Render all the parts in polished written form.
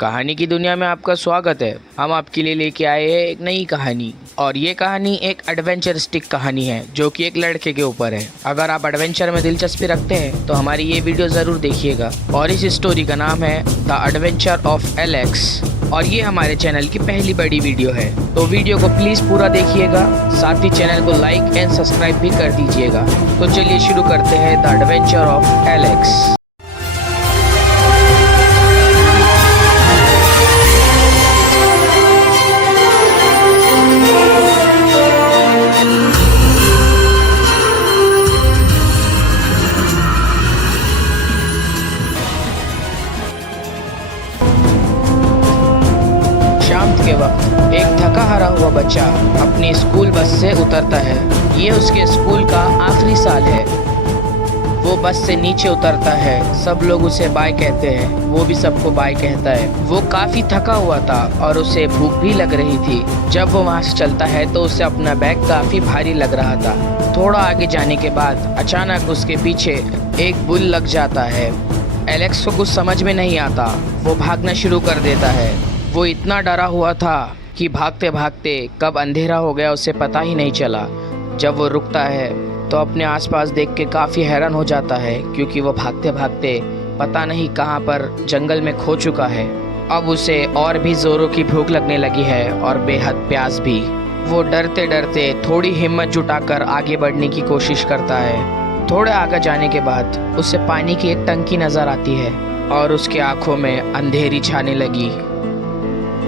कहानी की दुनिया में आपका स्वागत है। हम आपके लिए लेके आए हैं एक नई कहानी, और ये कहानी एक एडवेंचरिस्टिक कहानी है जो कि एक लड़के के ऊपर है। अगर आप एडवेंचर में दिलचस्पी रखते हैं तो हमारी ये वीडियो ज़रूर देखिएगा। और इस स्टोरी का नाम है द एडवेंचर ऑफ एलेक्स, और ये हमारे चैनल की पहली बड़ी वीडियो है। तो वीडियो को प्लीज़ पूरा देखिएगा, साथ ही चैनल को लाइक एंड सब्सक्राइब भी कर दीजिएगा। तो चलिए शुरू करते हैं द एडवेंचर ऑफ एलेक्स। शाम के वक्त एक थका हारा हुआ बच्चा अपनी स्कूल बस से उतरता है। ये उसके स्कूल का आखिरी साल है। वो बस से नीचे उतरता है, सब लोग उसे बाय कहते हैं, वो भी सबको बाय कहता है। वो काफ़ी थका हुआ था और उसे भूख भी लग रही थी। जब वो वहाँ से चलता है तो उसे अपना बैग काफ़ी भारी लग रहा था। थोड़ा आगे जाने के बाद अचानक उसके पीछे एक बुल लग जाता है। एलेक्स को कुछ समझ में नहीं आता, वो भागना शुरू कर देता है। वो इतना डरा हुआ था कि भागते भागते कब अंधेरा हो गया उसे पता ही नहीं चला। जब वो रुकता है तो अपने आसपास देख के काफ़ी हैरान हो जाता है, क्योंकि वो भागते भागते पता नहीं कहाँ पर जंगल में खो चुका है। अब उसे और भी ज़ोरों की भूख लगने लगी है और बेहद प्यास भी। वो डरते डरते थोड़ी हिम्मत जुटाकर आगे बढ़ने की कोशिश करता है। थोड़े आगे जाने के बाद उसे पानी की एक टंकी नज़र आती है और उसके आँखों में अंधेरी छाने लगी।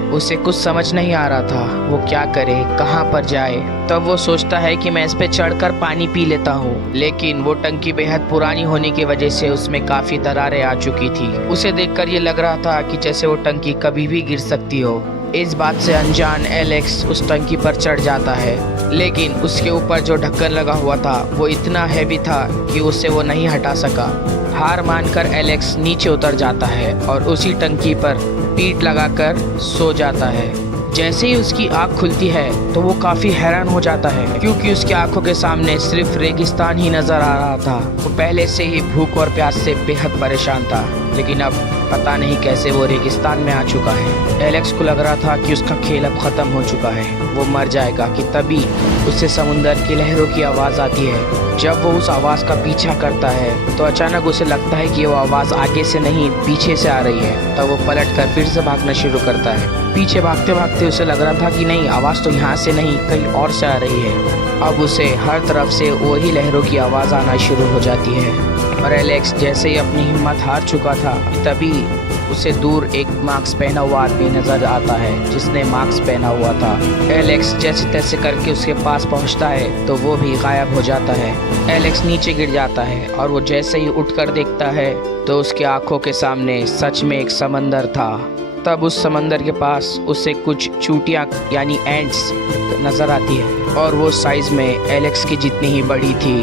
उसे कुछ समझ नहीं आ रहा था वो क्या करे, कहाँ पर जाए। तब वो सोचता है कि मैं इस पे चढ़कर पानी पी लेता हूँ, लेकिन वो टंकी बेहद पुरानी होने की वजह से उसमें काफ़ी दरारें आ चुकी थी। उसे देखकर ये लग रहा था कि जैसे वो टंकी कभी भी गिर सकती हो। इस बात से अनजान एलेक्स उस टंकी पर चढ़ जाता है, लेकिन उसके ऊपर जो ढक्कन लगा हुआ था वो इतना हैवी था कि उससे वो नहीं हटा सका। हार मानकर एलेक्स नीचे उतर जाता है और उसी टंकी पर पीठ लगाकर सो जाता है। जैसे ही उसकी आँख खुलती है तो वो काफ़ी हैरान हो जाता है, क्योंकि उसकी आंखों के सामने सिर्फ रेगिस्तान ही नज़र आ रहा था। वो पहले से ही भूख और प्यास से बेहद परेशान था, लेकिन अब पता नहीं कैसे वो रेगिस्तान में आ चुका है। एलेक्स को लग रहा था कि उसका खेल अब ख़त्म हो चुका है, वो मर जाएगा, कि तभी उससे समुंदर की लहरों की आवाज़ आती है। जब वो उस आवाज़ का पीछा करता है तो अचानक उसे लगता है कि वो आवाज़ आगे से नहीं पीछे से आ रही है। तब वो पलटकर फिर से भागना शुरू करता है। पीछे भागते भागते उसे लग रहा था कि नहीं, आवाज़ तो यहाँ से नहीं कहीं और से आ रही है। अब उसे हर तरफ से वही लहरों की आवाज़ आना शुरू हो जाती है। और एलेक्स जैसे ही अपनी हिम्मत हार चुका था, तभी उसे दूर एक मास्क पहना हुआ आदमी नज़र आता है जिसने मास्क पहना हुआ था। एलेक्स जैसे तैसे करके उसके पास पहुंचता है तो वो भी गायब हो जाता है। एलेक्स नीचे गिर जाता है और वो जैसे ही उठकर देखता है तो उसके आंखों के सामने सच में एक समंदर था। तब उस समंदर के पास उसे कुछ चूटियाँ यानी एंट्स नज़र आती है, और वो साइज़ में एलेक्स की जितनी ही बड़ी थी।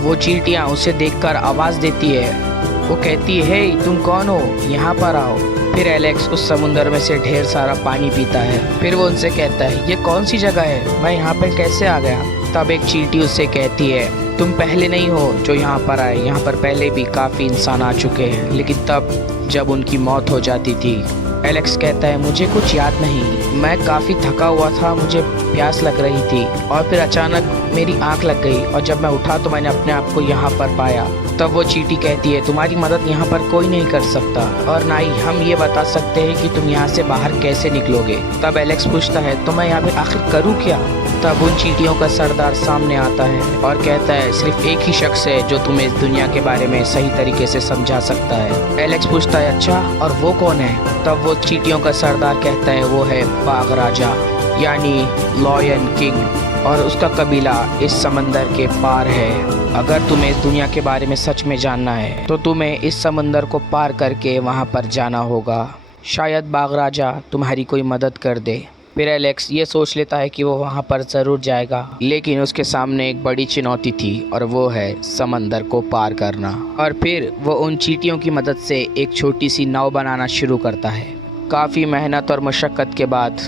वो चींटियाँ उसे देखकर आवाज़ देती है। वो कहती है, हे तुम कौन हो, यहाँ पर आओ। फिर एलेक्स उस समुंदर में से ढेर सारा पानी पीता है। फिर वो उनसे कहता है, ये कौन सी जगह है, मैं यहाँ पर कैसे आ गया। तब एक चींटी उससे कहती है, तुम पहले नहीं हो जो यहाँ पर आए, यहाँ पर पहले भी काफ़ी इंसान आ चुके हैं, लेकिन तब जब उनकी मौत हो जाती थी। एलेक्स कहता है, मुझे कुछ याद नहीं, मैं काफ़ी थका हुआ था, मुझे प्यास लग रही थी और फिर अचानक मेरी आंख लग गई, और जब मैं उठा तो मैंने अपने आप को यहाँ पर पाया। तब वो चींटी कहती है, तुम्हारी मदद यहाँ पर कोई नहीं कर सकता, और ना ही हम ये बता सकते हैं कि तुम यहाँ से बाहर कैसे निकलोगे। तब एलेक्स पूछता है, तो मैं यहाँ पे आखिर करूँ क्या। तब उन चींटियों का सरदार सामने आता है और कहता है, सिर्फ एक ही शख्स है जो तुम्हें इस दुनिया के बारे में सही तरीके से समझा सकता है। एलेक्स पूछता है, अच्छा और वो कौन है। तब वो चींटियों का सरदार कहता है, वो है बाघ राजा यानी लॉयन किंग, और उसका कबीला इस समंदर के पार है। अगर तुम्हें इस दुनिया के बारे में सच में जानना है तो तुम्हें इस समंदर को पार करके वहाँ पर जाना होगा। शायद बाघ राजा तुम्हारी कोई मदद कर दे। फिर एलेक्स ये सोच लेता है कि वो वहाँ पर ज़रूर जाएगा, लेकिन उसके सामने एक बड़ी चुनौती थी, और वो है समंदर को पार करना। और फिर वो उन चींटियों की मदद से एक छोटी सी नाव बनाना शुरू करता है। काफ़ी मेहनत और मशक्क़त के बाद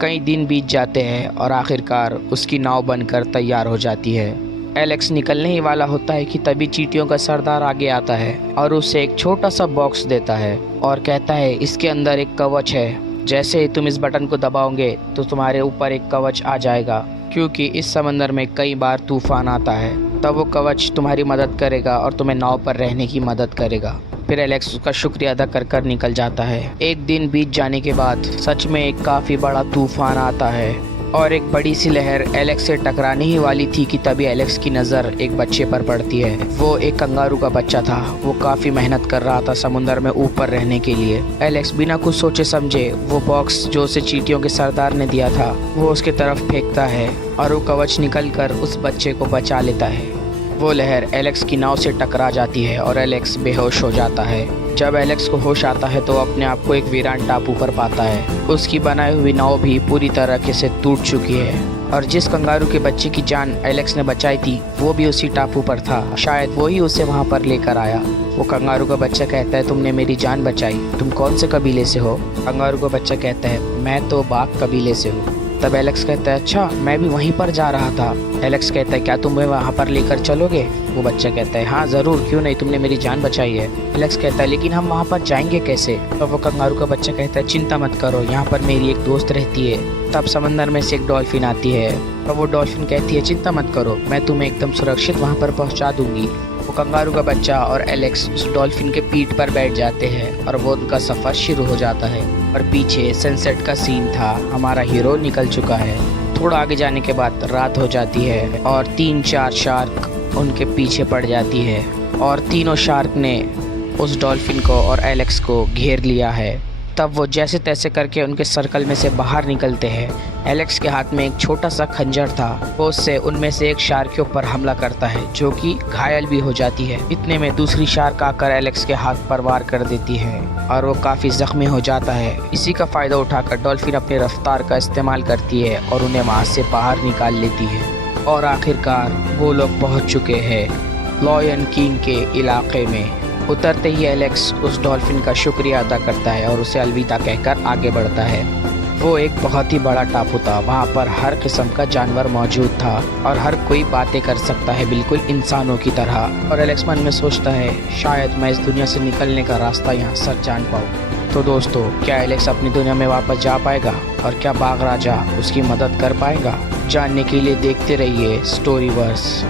कई दिन बीत जाते हैं और आखिरकार उसकी नाव बनकर तैयार हो जाती है। एलेक्स निकलने ही वाला होता है कि तभी चींटियों का सरदार आगे आता है और उसे एक छोटा सा बॉक्स देता है और कहता है इसके अंदर एक कवच है। जैसे ही तुम इस बटन को दबाओगे तो तुम्हारे ऊपर एक कवच आ जाएगा, क्योंकि इस समंदर में कई बार तूफान आता है। तब वो कवच तुम्हारी मदद करेगा और तुम्हें नाव पर रहने की मदद करेगा। फिर एलेक्स उसका शुक्रिया अदा कर निकल जाता है। एक दिन बीत जाने के बाद सच में एक काफ़ी बड़ा तूफान आता है और एक बड़ी सी लहर एलेक्स से टकराने ही वाली थी कि तभी एलेक्स की नज़र एक बच्चे पर पड़ती है। वो एक कंगारू का बच्चा था। वो काफ़ी मेहनत कर रहा था समुंदर में ऊपर रहने के लिए। एलेक्स बिना कुछ सोचे समझे वो बॉक्स जो उसे चींटियों के सरदार ने दिया था वो उसके तरफ फेंकता है और वो कवच निकल कर उस बच्चे को बचा लेता है। वो लहर एलेक्स की नाव से टकरा जाती है और एलेक्स बेहोश हो जाता है। जब एलेक्स को होश आता है तो अपने आप को एक वीरान टापू पर पाता है। उसकी बनाई हुई नाव भी पूरी तरह से टूट चुकी है और जिस कंगारू के बच्चे की जान एलेक्स ने बचाई थी वो भी उसी टापू पर था। शायद वो ही उसे वहाँ पर लेकर आया। वो कंगारू का बच्चा कहता है तुमने मेरी जान बचाई, तुम कौन से कबीले से हो? कंगारू का बच्चा कहता है मैं तो बाघ कबीले से हूँ। तब एलेक्स कहता है अच्छा, मैं भी वहीं पर जा रहा था। एलेक्स कहता है क्या तुम मुझे वहाँ पर लेकर चलोगे? वो बच्चा कहता है हाँ ज़रूर, क्यों नहीं, तुमने मेरी जान बचाई है। एलेक्स कहता है लेकिन हम वहाँ पर जाएंगे कैसे? तो वो कंगारू का बच्चा कहता है चिंता मत करो, यहाँ पर मेरी एक दोस्त रहती है। तब समंदर में से एक डॉल्फिन आती है और वो डॉल्फिन कहती है चिंता मत करो, मैं तुम्हें एकदम सुरक्षित वहाँ पर पहुँचा दूंगी। वो कंगारू का बच्चा और एलेक्स उस डॉल्फिन के पीठ पर बैठ जाते हैं और वो उनका सफ़र शुरू हो जाता है। और पीछे सनसेट का सीन था। हमारा हीरो निकल चुका है। थोड़ा आगे जाने के बाद रात हो जाती है और 3-4 शार्क उनके पीछे पड़ जाती है और तीनों शार्क ने उस डॉल्फिन को और एलेक्स को घेर लिया है। तब वो जैसे तैसे करके उनके सर्कल में से बाहर निकलते हैं। एलेक्स के हाथ में एक छोटा सा खंजर था। वो उससे उनमें से एक शार्क के ऊपर हमला करता है जो कि घायल भी हो जाती है। इतने में दूसरी शार्क आकर एलेक्स के हाथ पर वार कर देती है और वो काफ़ी जख्मी हो जाता है। इसी का फ़ायदा उठाकर डॉल्फिन अपनी रफ्तार का इस्तेमाल करती है और उन्हें वहाँ से बाहर निकाल लेती है। और आखिरकार वो लोग पहुँच चुके हैं लायन किंग के इलाके में। उतरते ही एलेक्स उस डॉल्फिन का शुक्रिया अदा करता है और उसे अलविदा कहकर आगे बढ़ता है। वो एक बहुत ही बड़ा टापू था। वहाँ पर हर किस्म का जानवर मौजूद था और हर कोई बातें कर सकता है बिल्कुल इंसानों की तरह। और एलेक्स मन में सोचता है शायद मैं इस दुनिया से निकलने का रास्ता यहाँ सच जान पाऊँ। तो दोस्तों, क्या एलेक्स अपनी दुनिया में वापस जा पाएगा और क्या बाघ राजा उसकी मदद कर पाएगा? जानने के लिए देखते रहिए स्टोरीवर्स।